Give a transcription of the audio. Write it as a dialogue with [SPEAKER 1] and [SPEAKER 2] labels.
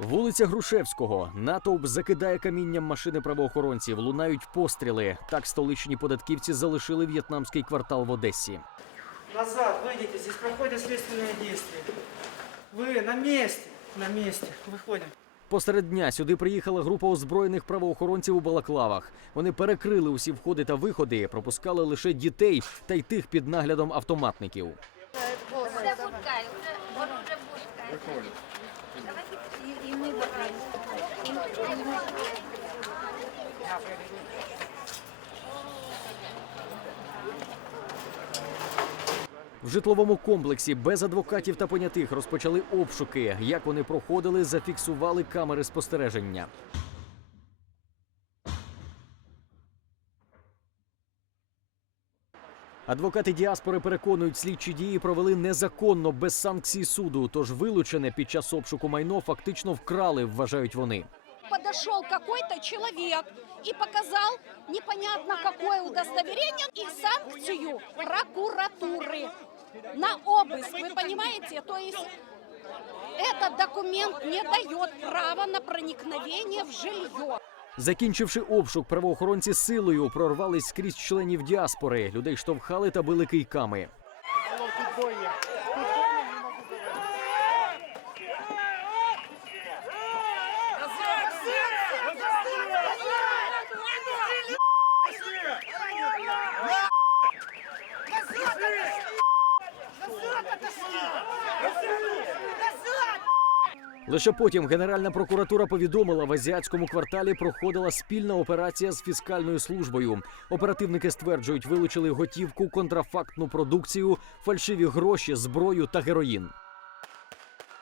[SPEAKER 1] Вулиця Грушевського. Натовп закидає камінням машини правоохоронців. Лунають постріли. Так столичні податківці залишили в'єтнамський квартал в Одесі.
[SPEAKER 2] Назад, выйдите, здесь проходят следственные действия. Вы на месте, на месте, выходим.
[SPEAKER 1] Посеред дня сюди приїхала група озброєних правоохоронців у балаклавах. Вони перекрили усі входи та виходи, пропускали лише дітей та й тих під наглядом автоматників.
[SPEAKER 3] Уже пускай, уже, он уже пускай. Давайте и, и мы давай. И мы- и мы-
[SPEAKER 1] В житловому комплексі без адвокатів та понятих розпочали обшуки. Як вони проходили, зафіксували камери спостереження. Адвокати діаспори переконують, слідчі дії провели незаконно без санкцій суду. Тож вилучене під час обшуку майно фактично вкрали, вважають вони.
[SPEAKER 4] подошел какой-то человек и показал непонятно какое удостоверение и санкцию прокуратуры на обыск. Вы понимаете? То есть этот документ не дает права на проникновение в жилье.
[SPEAKER 1] Закінчивши обшук, правоохоронці силою прорвались скрізь членів діаспори. Людей штовхали та били кийками. Лише потім Генеральна прокуратура повідомила, в азіатському кварталі проходила спільна операція з фіскальною службою. Оперативники стверджують, вилучили готівку, контрафактну продукцію, фальшиві гроші, зброю та героїн.